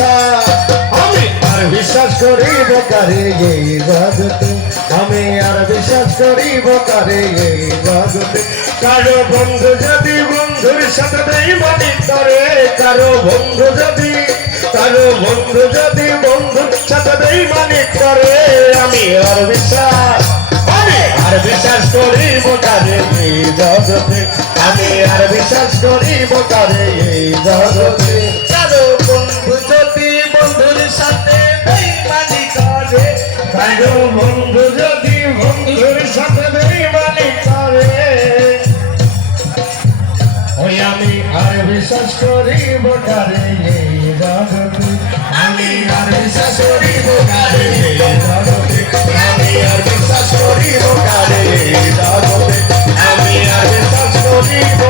বিশ্বাস আমি আর বিশ্বাস করিব কারে এই জগতে আমি আর বিশ্বাস করিব কারে এই জগতে কারো বন্ধু যদি বন্ধুর সাথে বেঈমানি করে কারো বন্ধু যদি বন্ধুর সাথে বেঈমানি করে আমি আর বিশ্বাস করিব কারে এই জগতে আমি আর বিশ্বাস করিব কারে এই জগতে কারো বন্ধু যদি বন্ধুর সাথে বেঈমানি করে কারো বন্ধু যদি বন্ধুর সাথে বেঈমানি করে ওই আমি আর বিশ্বাস করিব কারে এই জগতে আমি আর বিশ্বাস করিব কারে এই জগতে আমি আর বিশ্বাস করিব কারে এই জগতে আমি আর বিশ্বাস করিব